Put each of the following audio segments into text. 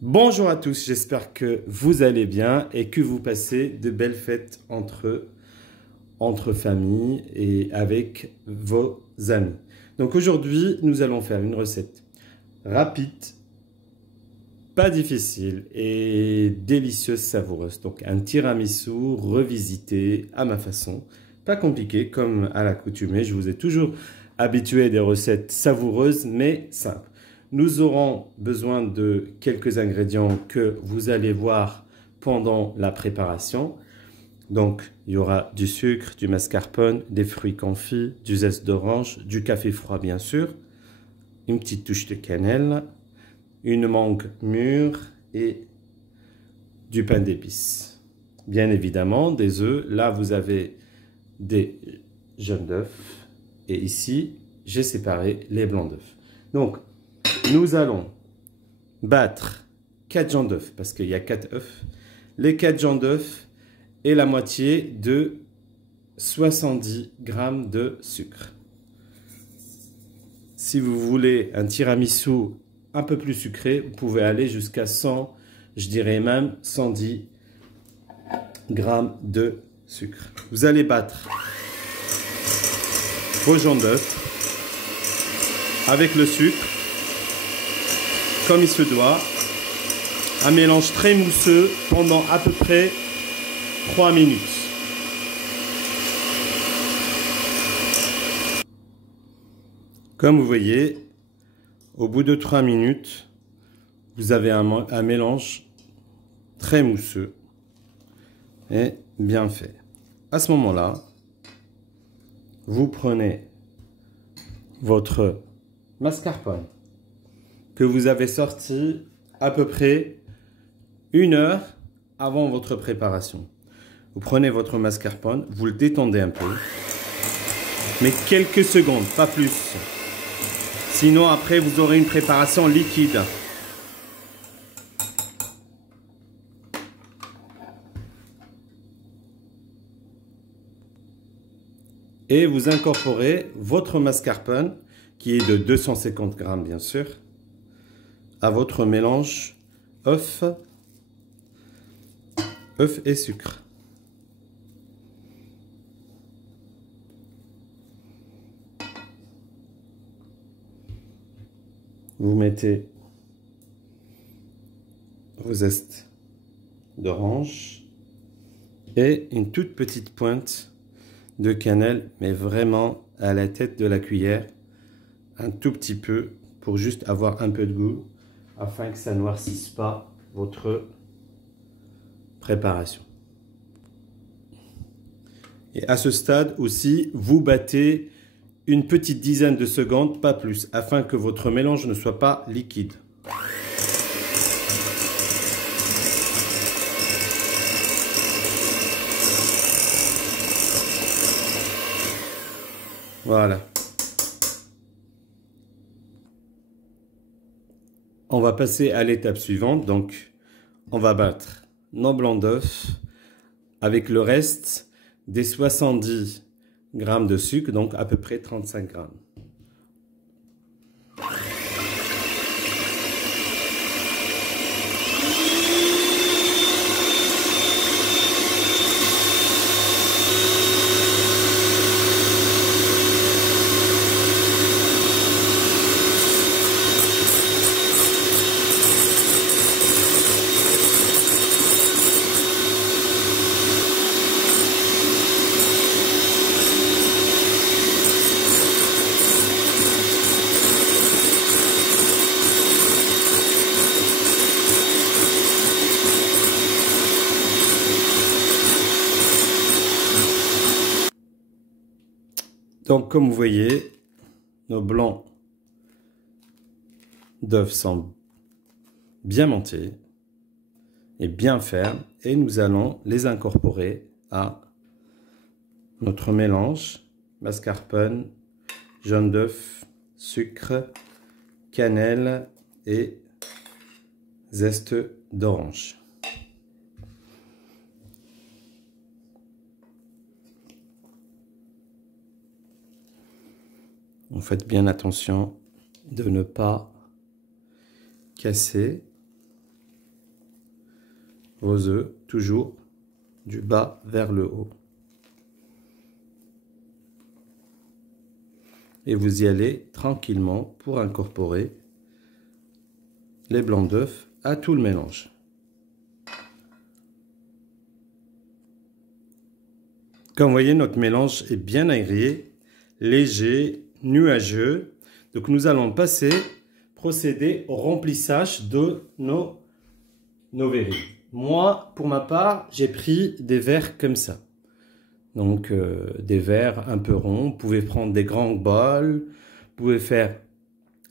Bonjour à tous, j'espère que vous allez bien et que vous passez de belles fêtes entre familles et avec vos amis. Donc aujourd'hui, nous allons faire une recette rapide, pas difficile et délicieuse, savoureuse. Donc un tiramisu revisité à ma façon, pas compliqué comme à l'accoutumée. Je vous ai toujours habitué à des recettes savoureuses mais simples. Nous aurons besoin de quelques ingrédients que vous allez voir pendant la préparation. Donc, il y aura du sucre, du mascarpone, des fruits confits, du zeste d'orange, du café froid bien sûr, une petite touche de cannelle, une mangue mûre et du pain d'épices. Bien évidemment, des œufs. Là, vous avez des jaunes d'œufs. Et ici, j'ai séparé les blancs d'œufs. Donc, nous allons battre 4 jaunes d'œufs, parce qu'il y a 4 œufs, les 4 jaunes d'œufs et la moitié de 70 g de sucre. Si vous voulez un tiramisu un peu plus sucré, vous pouvez aller jusqu'à 100, je dirais même 110 g de sucre. Vous allez battre vos jaunes d'œufs avec le sucre, comme il se doit, un mélange très mousseux pendant à peu près 3 minutes. Comme vous voyez, au bout de 3 minutes, vous avez un mélange très mousseux et bien fait. À ce moment-là, vous prenez votre mascarpone que vous avez sorti à peu près 1 heure avant votre préparation. Vous prenez votre mascarpone, vous le détendez un peu, mais quelques secondes, pas plus. Sinon, après, vous aurez une préparation liquide. Et vous incorporez votre mascarpone, qui est de 250 g bien sûr, à votre mélange œuf et sucre. Vous mettez vos zestes d'orange et une toute petite pointe de cannelle, mais vraiment à la tête de la cuillère, un tout petit peu pour juste avoir un peu de goût, afin que ça ne noircisse pas votre préparation. Et à ce stade aussi, vous battez une petite dizaine de secondes, pas plus, afin que votre mélange ne soit pas liquide. Voilà. On va passer à l'étape suivante. Donc, on va battre nos blancs d'œufs avec le reste des 70 g de sucre, donc à peu près 35 g. Donc, comme vous voyez, nos blancs d'œufs sont bien montés et bien fermes. Et nous allons les incorporer à notre mélange mascarpone, jaune d'œuf, sucre, cannelle et zeste d'orange. Vous faites bien attention de ne pas casser vos œufs, toujours du bas vers le haut. Et vous y allez tranquillement pour incorporer les blancs d'œufs à tout le mélange. Comme vous voyez, notre mélange est bien aéré, léger, nuageux. Donc nous allons procéder au remplissage de nos verrines. Moi, pour ma part, j'ai pris des verres comme ça. Donc des verres un peu ronds. Vous pouvez prendre des grands bols, vous pouvez faire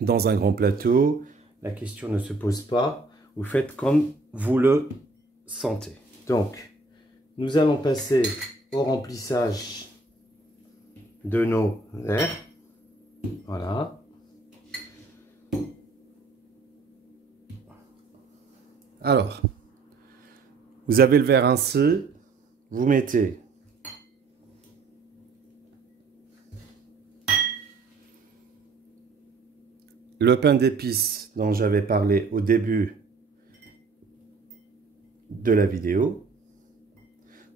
dans un grand plateau. La question ne se pose pas. Vous faites comme vous le sentez. Donc, nous allons passer au remplissage de nos verres. Voilà. Alors, vous avez le verre ainsi. Vous mettez le pain d'épices dont j'avais parlé au début de la vidéo.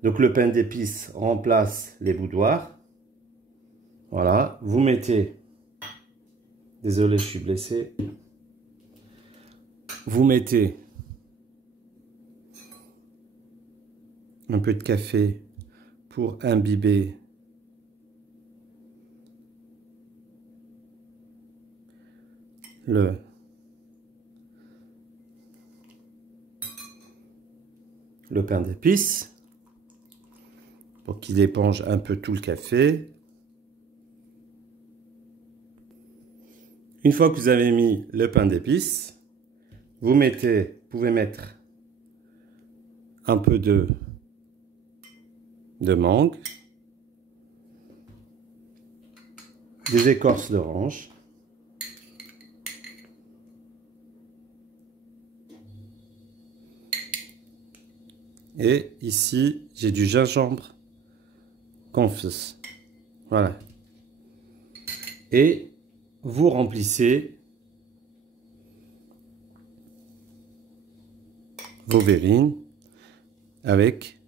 Donc le pain d'épices remplace les boudoirs. Voilà, vous mettez, désolé je suis blessé, vous mettez un peu de café pour imbiber le pain d'épices pour qu'il éponge un peu tout le café. Une fois que vous avez mis le pain d'épices, vous pouvez mettre un peu de mangue, des écorces d'orange, et ici j'ai du gingembre confit. Voilà. Et vous remplissez vos verrines avec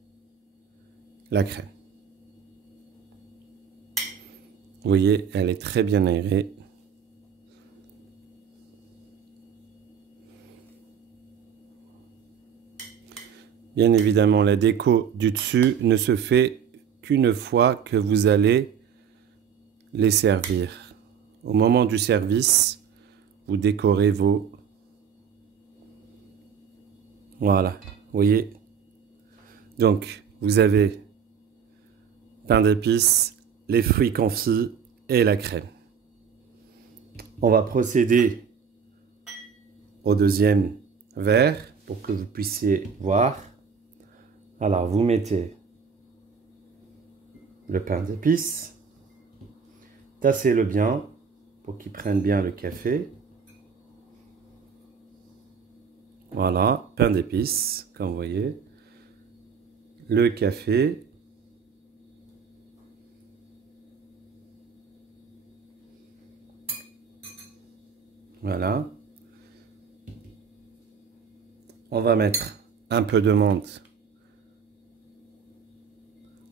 la crème. Vous voyez, elle est très bien aérée. Bien évidemment, la déco du dessus ne se fait qu'une fois que vous allez les servir. Au moment du service, vous décorez vos... Voilà, vous voyez. Donc, vous avez pain d'épices, les fruits confits et la crème. On va procéder au deuxième verre pour que vous puissiez voir. Alors, vous mettez le pain d'épices, tassez-le bien pour qu'il prenne bien le café. Voilà, pain d'épices, comme vous voyez. Le café. Voilà. On va mettre un peu de menthe.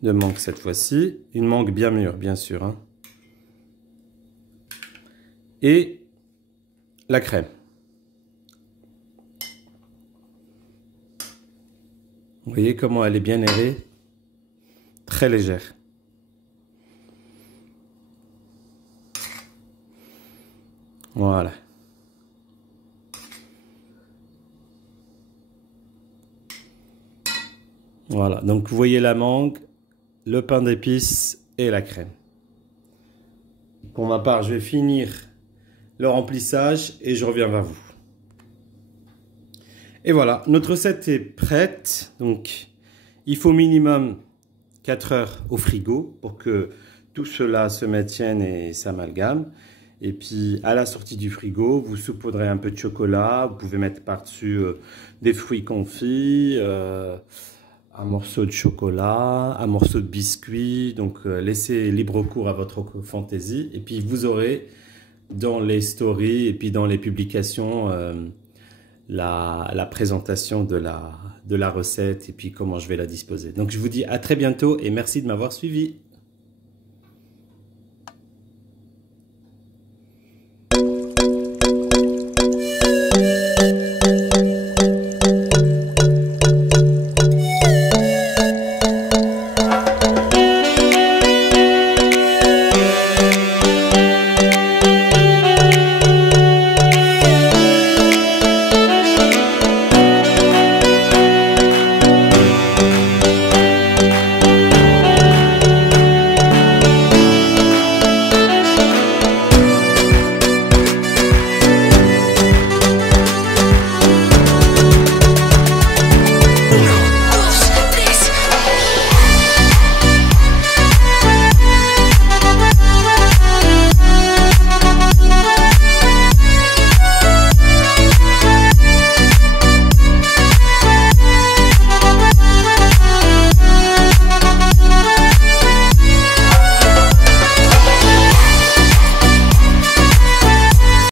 De mangue cette fois-ci. Une mangue bien mûre, bien sûr. Hein. Et la crème. Vous voyez comment elle est bien aérée. Très légère. Voilà. Voilà. Donc vous voyez la mangue, le pain d'épices et la crème. Pour ma part, je vais finir le remplissage et je reviens vers vous. Et voilà, notre recette est prête. Donc, il faut minimum 4 heures au frigo pour que tout cela se maintienne et s'amalgame. Et puis, à la sortie du frigo, vous saupoudrez un peu de chocolat. Vous pouvez mettre par-dessus des fruits confits, un morceau de chocolat, un morceau de biscuit. Donc, laissez libre cours à votre fantaisie. Et puis, vous aurez dans les stories et puis dans les publications la présentation de la recette et puis comment je vais la disposer. Donc je vous dis à très bientôt et merci de m'avoir suivi.